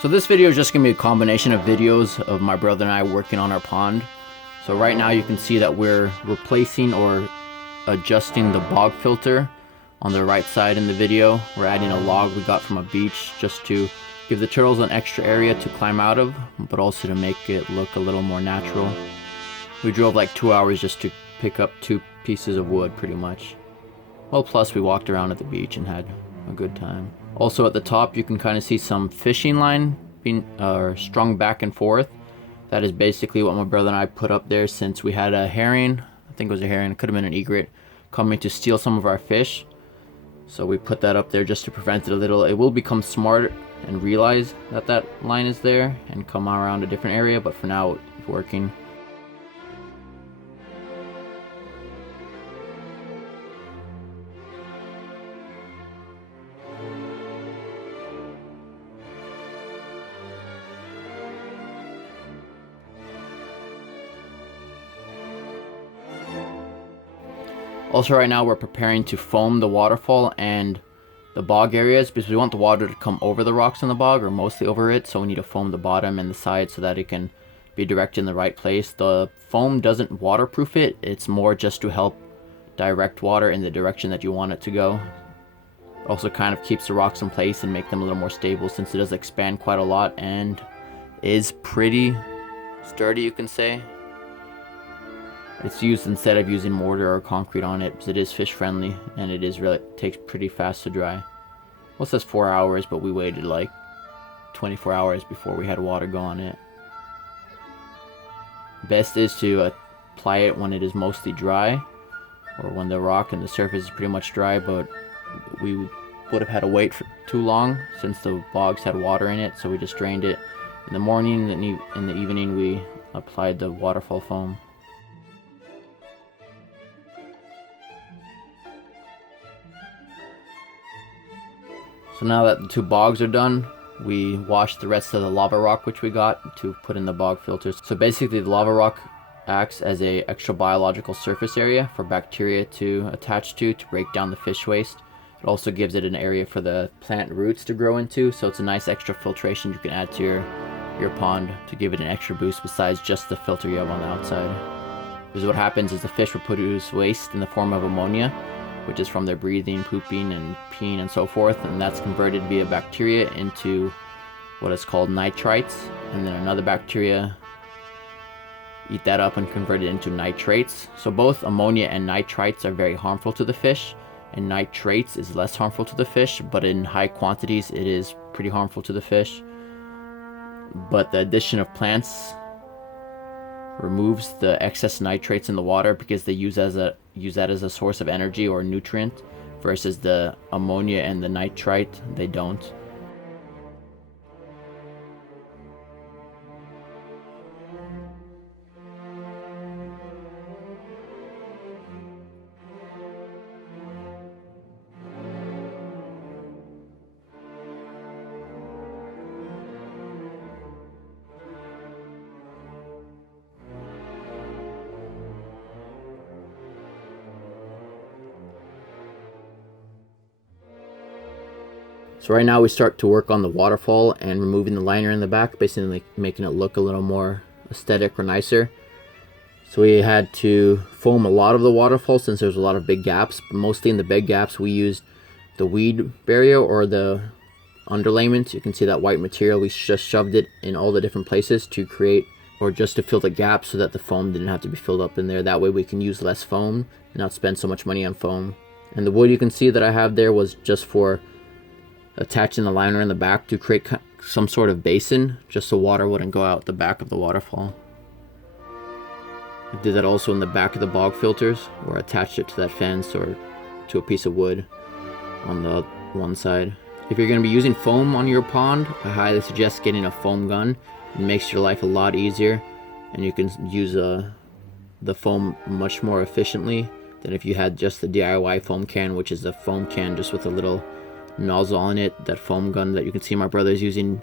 So this video is just going to be a combination of videos of my brother and I working on our pond. So right now you can see that we're replacing or adjusting the bog filter on the right side in the video. We're adding a log we got from a beach just to give the turtles an extra area to climb out of, but also to make it look a little more natural. We drove like 2 hours just to pick up 2 pieces of wood pretty much. Well, plus we walked around at the beach and had a good time. Also at the top you can kind of see some fishing line being strung back and forth. That is basically what my brother and I put up there since we had a herring, I think it was a herring, it could have been an egret, coming to steal some of our fish. So we put that up there just to prevent it a little. It will become smart and realize that that line is there and come around a different area, but for now it's working. Also right now we're preparing to foam the waterfall and the bog areas because we want the water to come over the rocks in the bog or mostly over it, so we need to foam the bottom and the side so that it can be directed in the right place. The foam doesn't waterproof it, it's more just to help direct water in the direction that you want it to go. It also kind of keeps the rocks in place and make them a little more stable since it does expand quite a lot and is pretty sturdy, you can say. It's used instead of using mortar or concrete on it because it is fish friendly and it takes pretty fast to dry. Well, it says 4 hours, but we waited like 24 hours before we had water go on it. Best is to apply it when it is mostly dry or when the rock and the surface is pretty much dry, but we would have had to wait for too long since the bogs had water in it, so we just drained it. In the morning and in the evening we applied the waterfall foam. So now that the 2 bogs are done, we washed the rest of the lava rock which we got to put in the bog filters. So basically the lava rock acts as a extra biological surface area for bacteria to attach to break down the fish waste. It also gives it an area for the plant roots to grow into, so it's a nice extra filtration you can add to your pond to give it an extra boost besides just the filter you have on the outside. Because what happens is the fish will produce waste in the form of ammonia, which is from their breathing, pooping, and peeing and so forth, and that's converted via bacteria into what is called nitrites, and then another bacteria eat that up and convert it into nitrates. So both ammonia and nitrites are very harmful to the fish, and nitrates is less harmful to the fish, but in high quantities it is pretty harmful to the fish. But the addition of plants removes the excess nitrates in the water because they use that as a source of energy or nutrient, versus the ammonia and the nitrite, they don't. So right now we start to work on the waterfall and removing the liner in the back, basically making it look a little more aesthetic or nicer. So we had to foam a lot of the waterfall since there's a lot of big gaps. But mostly in the big gaps we used the weed barrier or the underlayment. You can see that white material, we just shoved it in all the different places to create, or just to fill the gaps so that the foam didn't have to be filled up in there. That way we can use less foam and not spend so much money on foam. And the wood you can see that I have there was just for attaching the liner in the back to create some sort of basin, just so water wouldn't go out the back of the waterfall. I did that also in the back of the bog filters, or attached it to that fence or to a piece of wood on the one side. If you're going to be using foam on your pond, I highly suggest getting a foam gun. It makes your life a lot easier, and you can use the foam much more efficiently than if you had just the DIY foam can, which is a foam can just with a little nozzle on it. That foam gun that you can see my brother's using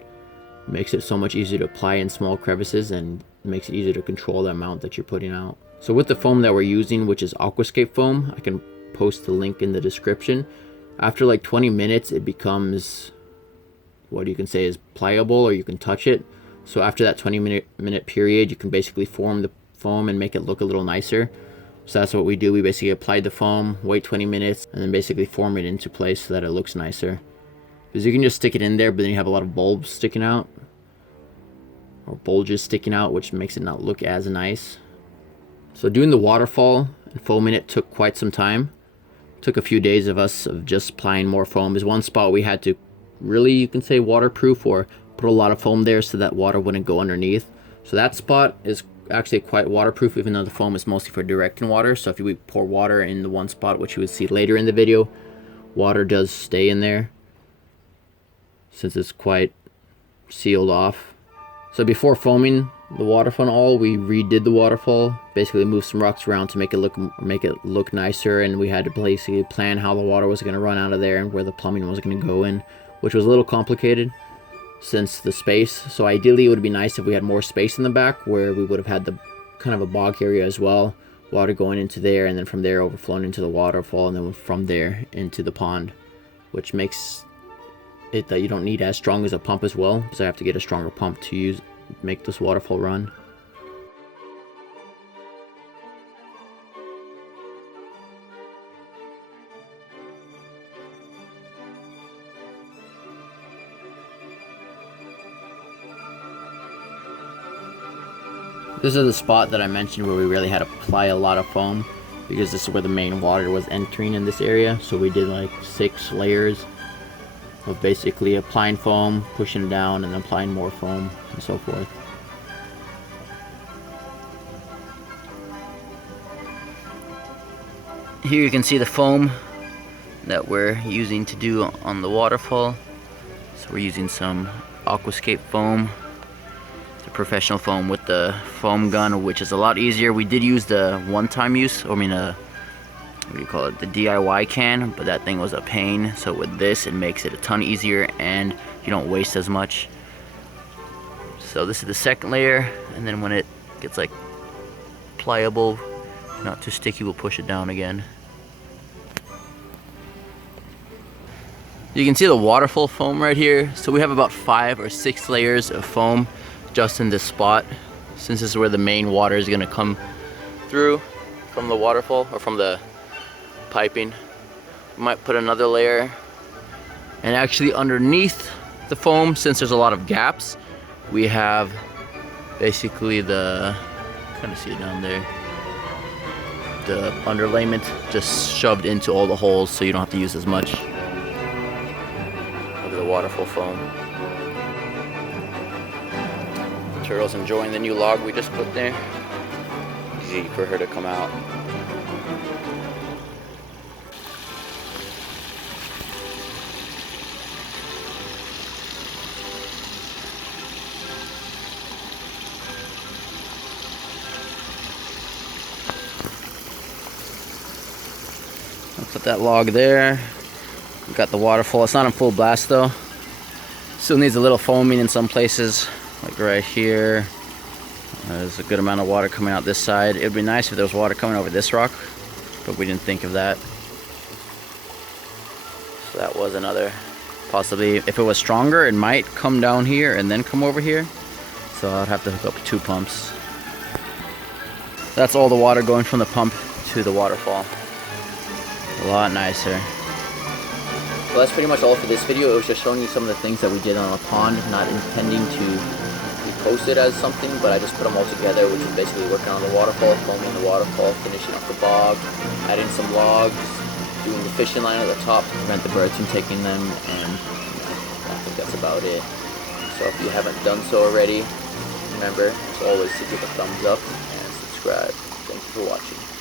makes it so much easier to apply in small crevices and makes it easier to control the amount that you're putting out. So with the foam that we're using, which is Aquascape foam, I can post the link in the description. After like 20 minutes it becomes what you can say is pliable, or you can touch it. So after that 20-minute period, you can basically form the foam and make it look a little nicer. So that's what we do. We basically applied the foam, wait 20 minutes, and then basically form it into place so that it looks nicer. Because you can just stick it in there, but then you have a lot of bulbs sticking out, or bulges sticking out, which makes it not look as nice. So doing the waterfall and foaming it took quite some time. It took a few days of us of just applying more foam. There's one spot we had to really, you can say, waterproof, or put a lot of foam there so that water wouldn't go underneath. So that spot is actually quite waterproof, even though the foam is mostly for directing water. So if you would pour water in the one spot, which you would see later in the video, water does stay in there since it's quite sealed off. So before foaming the waterfall and all, we redid the waterfall, basically moved some rocks around to make it look nicer, and we had to basically plan how the water was going to run out of there and where the plumbing was going to go in, which was a little complicated since the space. So ideally it would be nice if we had more space in the back, where we would have had the kind of a bog area as well, water going into there, and then from there overflowing into the waterfall, and then from there into the pond, which makes it that you don't need as strong as a pump as well, because I have to get a stronger pump to make this waterfall run. This is the spot that I mentioned where we really had to apply a lot of foam, because this is where the main water was entering in this area. So we did like 6 layers of basically applying foam, pushing it down, and then applying more foam, and so forth. Here you can see the foam that we're using to do on the waterfall. So we're using some Aquascape foam, the professional foam with the foam gun, which is a lot easier. We did use the one-time use, what do you call it, the DIY can, but that thing was a pain. So with this, it makes it a ton easier, and you don't waste as much. So this is the second layer, and then when it gets like pliable, not too sticky, we'll push it down again. You can see the waterfall foam right here. So we have about 5 or 6 layers of foam just in this spot, since this is where the main water is going to come through from the waterfall, or from the piping. We might put another layer, and actually underneath the foam, since there's a lot of gaps, we have basically the, kind of see it down there, the underlayment just shoved into all the holes, so you don't have to use as much of the waterfall foam. The turtle's enjoying the new log we just put there. Easy for her to come out. I'll put that log there. We've got the waterfall. It's not in full blast though. Still needs a little foaming in some places, like right here. There's a good amount of water coming out this side. It would be nice if there was water coming over this rock, but we didn't think of that. So that was another possibly. If it was stronger, it might come down here and then come over here. So I'd have to hook up 2 pumps. That's all the water going from the pump to the waterfall. A lot nicer. Well, that's pretty much all for this video. It was just showing you some of the things that we did on a pond, not intending to post it as something, but I just put them all together, which is basically working on the waterfall, foaming the waterfall, finishing up the bog, adding some logs, doing the fishing line at the top to prevent the birds from taking them, and I think that's about it. So if you haven't done so already, remember, as always, to give a thumbs up and subscribe. Thank you for watching.